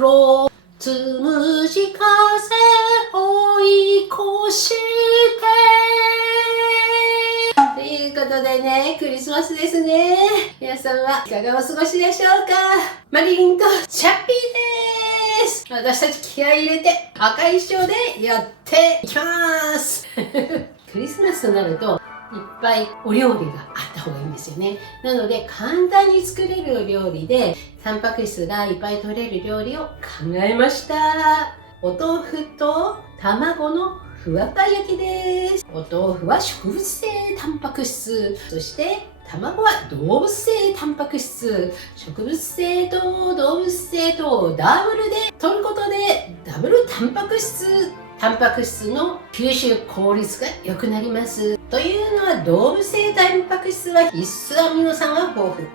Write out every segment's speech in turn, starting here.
黒つむじ風追い越してということでね、クリスマスですね。皆さんはいかがお過ごしでしょうか。マリリンとチャッピーです。私たち気合い入れて赤い衣装でやっていきますクリスマスとなるといっぱいお料理があった方がいいんですよね。なので簡単に作れるお料理でタンパク質がいっぱい取れる料理を考えました。お豆腐と卵のふわパン焼きです。お豆腐は植物性タンパク質、そして卵は動物性タンパク質、植物性と動物性とダブルで取ることでダブルタンパク質の吸収効率が良くなります。というのは動物性タンパク質は必須アミノ酸が豊富。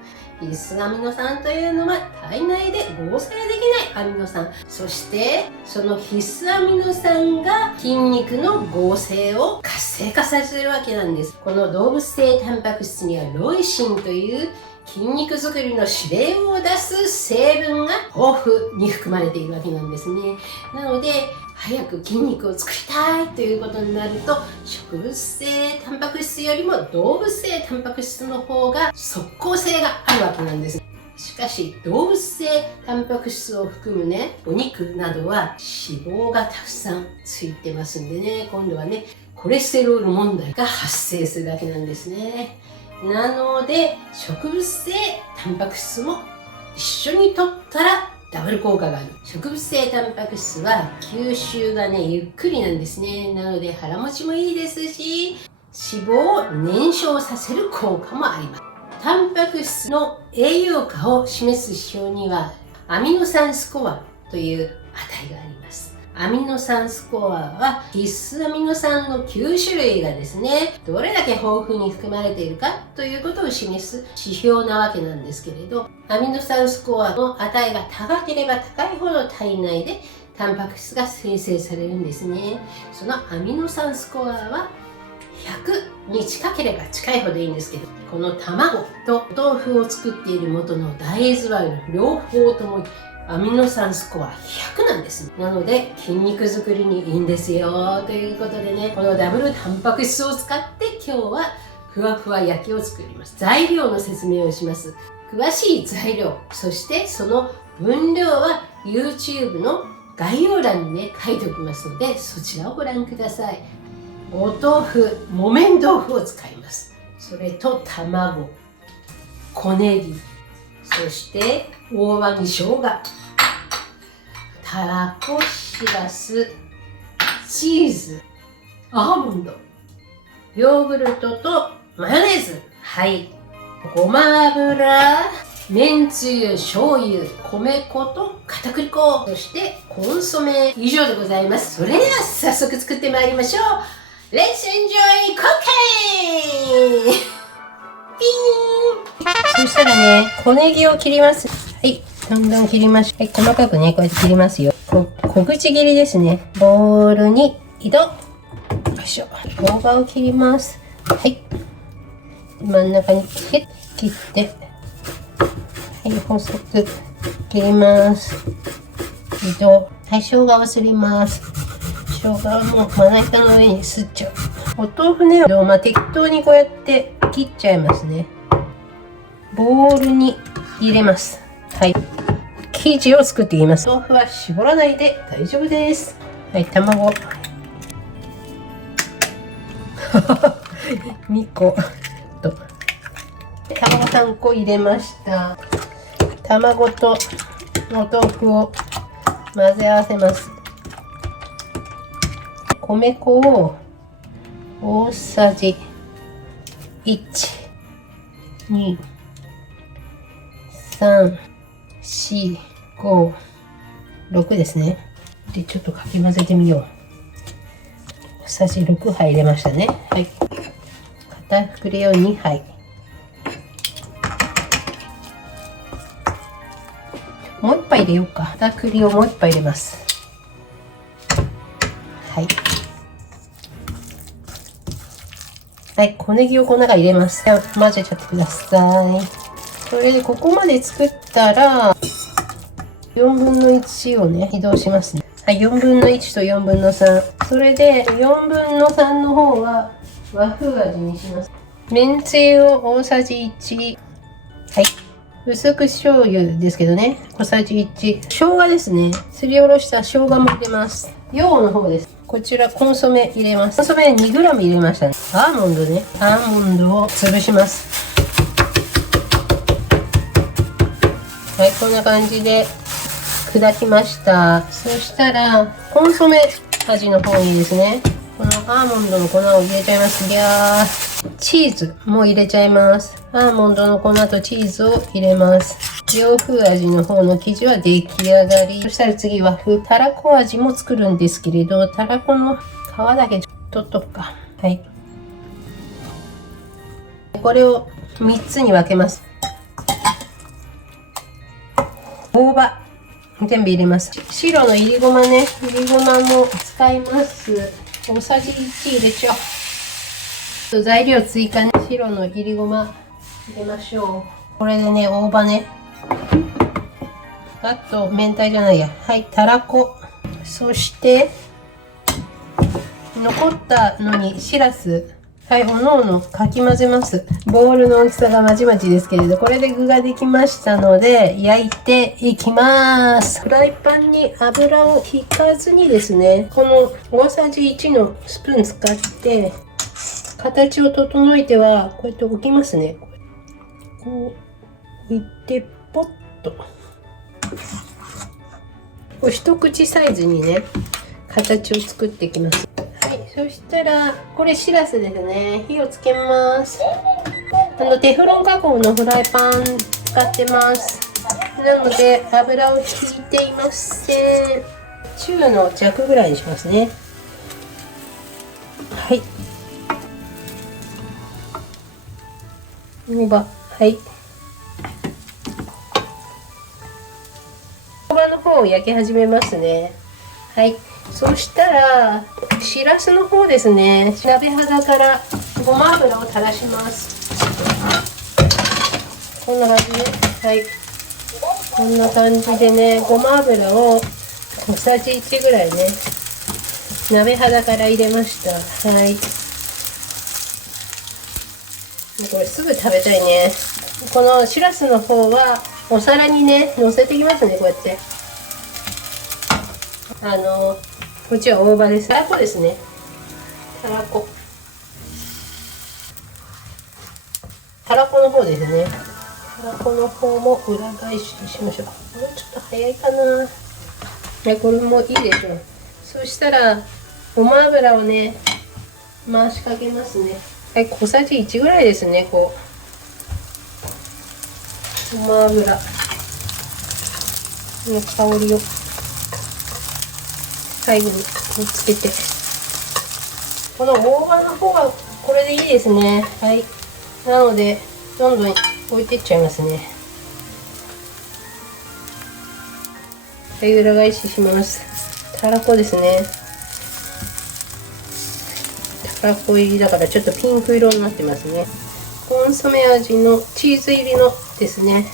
必須アミノ酸というのは体内で合成できないアミノ酸。そしてその必須アミノ酸が筋肉の合成を活性化させるわけなんです。この動物性タンパク質にはロイシンという筋肉作りの指令を出す成分が豊富に含まれているわけなんですね。なので早く筋肉を作りたいということになると植物性タンパク質よりも動物性タンパク質の方が即効性があるわけなんです。しかし動物性タンパク質を含むねお肉などは脂肪がたくさんついてますんでね、今度はねコレステロール問題が発生するわけなんですね。なので植物性タンパク質も一緒に摂ったらダブル効果がある。植物性タンパク質は吸収がねゆっくりなんですね。なので腹持ちもいいですし脂肪を燃焼させる効果もあります。タンパク質の栄養価を示す指標にはアミノ酸スコアという値があります。アミノ酸スコアは必須アミノ酸の9種類がですねどれだけ豊富に含まれているかということを示す指標なわけなんですけれど、アミノ酸スコアの値が高ければ高いほど体内でタンパク質が生成されるんですね。そのアミノ酸スコアは100に近ければ近いほどいいんですけど、この卵と豆腐を作っている元の大豆は両方ともアミノ酸スコア100なんです。なので筋肉作りにいいんですよということでね、このダブルタンパク質を使って今日はふわふわ焼きを作ります。材料の説明をします。詳しい材料、そしてその分量は YouTube の概要欄にね書いておきますのでそちらをご覧ください。お豆腐、木綿豆腐を使います。それと卵、小ネギ、そして大葉に生姜、たらこしらす、チーズ、アーモンド、ヨーグルトとマヨネーズ、はい、ごま油、めんつゆ、醤油、米粉と片栗粉、そしてコンソメ、以上でございます。それでは早速作ってまいりましょう。Let's enjoy cooking! ピーン。そしたらね、小ネギを切ります。はい、どんどん切りましょう。はい、細かくね、こうやって切りますよ。小口切りですね。ボウルに移動。よいしょ。大葉を切ります。はい。真ん中に切って、はい、細く切ります。移動。はい、生姜をすります。生姜はもうまな板の上にすっちゃう。お豆腐ね、適当にこうやって切っちゃいますね。ボウルに入れます。はい。生地を作っていきます。豆腐は絞らないで大丈夫です。はい、卵。2個と。卵3個入れました。卵とお豆腐を混ぜ合わせます。米粉を大さじ1、2、3、4、5、6ですね。で、ちょっとかき混ぜてみよう。大さじ6杯入れましたね。はい。片栗を2杯。もう1杯入れようか。片栗をもう1杯入れます。はい。はい、小ネギをこの中に入れます。混ぜちゃってください。それでここまで作ったら、4分の1をね、移動しますね。はい、4分の1と4分の3。それで、4分の3の方は和風味にします。めんつゆを大さじ1。はい。薄口醤油ですけどね、小さじ1。生姜ですね。すりおろした生姜も入れます。洋の方です。こちらコンソメ入れます。コンソメ 2g 入れましたね。アーモンドね。アーモンドを潰します。はい、こんな感じで砕きました。そしたら、コンソメ味の方にですね、このアーモンドの粉を入れちゃいます。いやー、チーズも入れちゃいます。アーモンドの粉とチーズを入れます。洋風味の方の生地は出来上がり。そしたら次はたらこ味も作るんですけれど、たらこの皮だけ取っとくか。はい。これを3つに分けます。大葉全部入れます。白のいりごまね、いりごまも使います。大さじ1入れちゃおう。材料追加ね、白のいりごま入れましょう。これでね、大葉ね、あと明太じゃないや、はい、たらこ、そして残ったのにしらす、はい、おのおのかき混ぜます。ボウルの大きさがまちまちですけれど、これで具ができましたので、焼いていきます。フライパンに油を引かずにですね、この大さじ1のスプーン使って、形を整えては、こうやって置きますね。こう置いて、ポッと。こう一口サイズにね、形を作っていきます。はい、そしたら、これしらすですね。火をつけます。テフロン加工のフライパン使ってます。なので、油を引いていません。中の弱ぐらいにしますね。はい。大葉、はい。大葉の方を焼き始めますね。はい。そしたら、しらすの方ですね。鍋肌からごま油を垂らします。こんな感じで、はい。こんな感じでね、ごま油を小さじ1ぐらいね、鍋肌から入れました。はい。これすぐ食べたいね。このしらすの方はお皿にね、乗せていきますね、こうやって。こっちは大葉です。たらこですね。たらこ。たらこの方ですね。たらこの方も裏返しにしましょう。これちょっと早いかな。はい、これもいいでしょう。そしたら、ごま油をね、回しかけますね。はい、小さじ1ぐらいですね、こう。ごま油の香りを最後につけて。この大葉の方はこれでいいですね。はい。なので、どんどん置いていっちゃいますね。はい、裏返しします。たらこですね。たらこ入りだからちょっとピンク色になってますね。コンソメ味のチーズ入りのですね。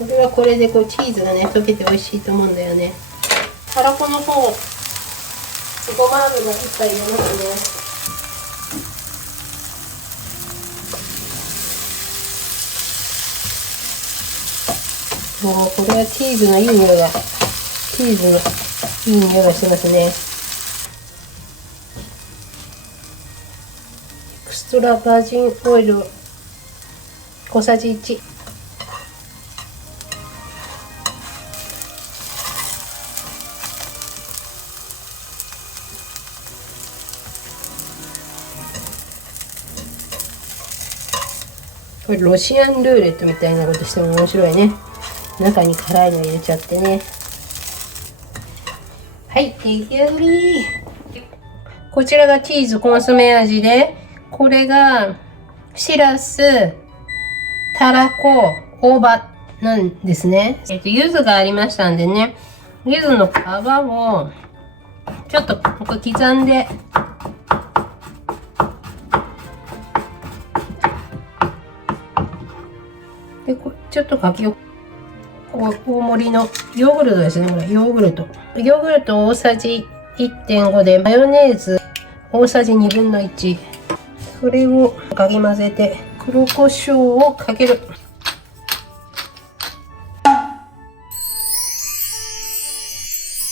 これはこれでこうチーズがね溶けて美味しいと思うんだよね。たらこの方、ごま油1杯入れますね。もうこれはチーズのいい匂いが、チーズのいい匂いがしてますね。エクストラバージンオイル小さじ1。これロシアンルーレットみたいなことしても面白いね。中に辛いの入れちゃってね。はい、出来上がり。こちらがチーズコンソメ味で、これがしらす、たらこ、大葉なんですね。柚子がありましたんでね、柚子の皮をちょっとここ刻んで、ちょっとかきを大盛りのヨーグルトですね。これヨーグルト大さじ 1.5 で、マヨネーズ大さじ1/2、それをかき混ぜて黒胡椒をかける。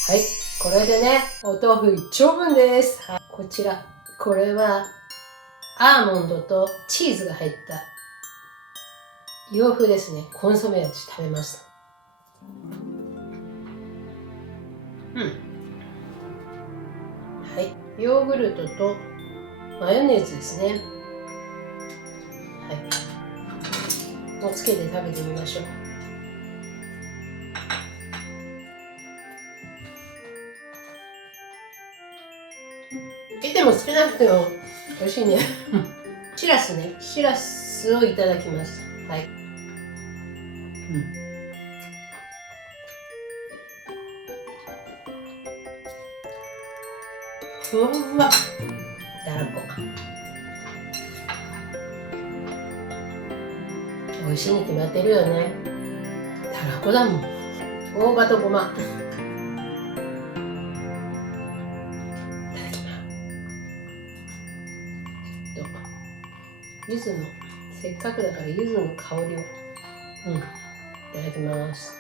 はい、これでね、お豆腐一丁分です。はい、こちら、これはアーモンドとチーズが入った洋風ですね。コンソメ味食べます。はい、ヨーグルトとマヨネーズですね。はい、をつけて食べてみましょう。つけてもつけなくても美味しいね。シラスね、シラスをいただきます。はい。ふわふわ。たらこ。美味しいに決まってるよね。たらこだもん。大葉とごま。いただきます。柚子の、せっかくだから柚子の香りを。いただきます。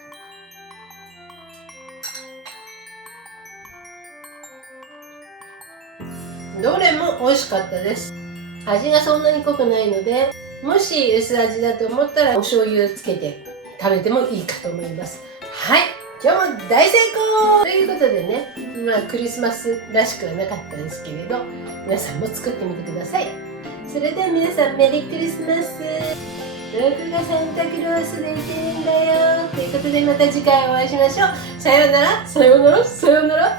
どれも美味しかったです。味がそんなに濃くないので、もし薄味だと思ったらお醤油つけて食べてもいいかと思います。はい、今日も大成功ということでね、クリスマスらしくはなかったですけれど、皆さんも作ってみてください。それでは皆さん、メリークリスマス。僕がサンタクロースでいてるんだよということで、また次回お会いしましょう。さようなら、さようなら、さようなら。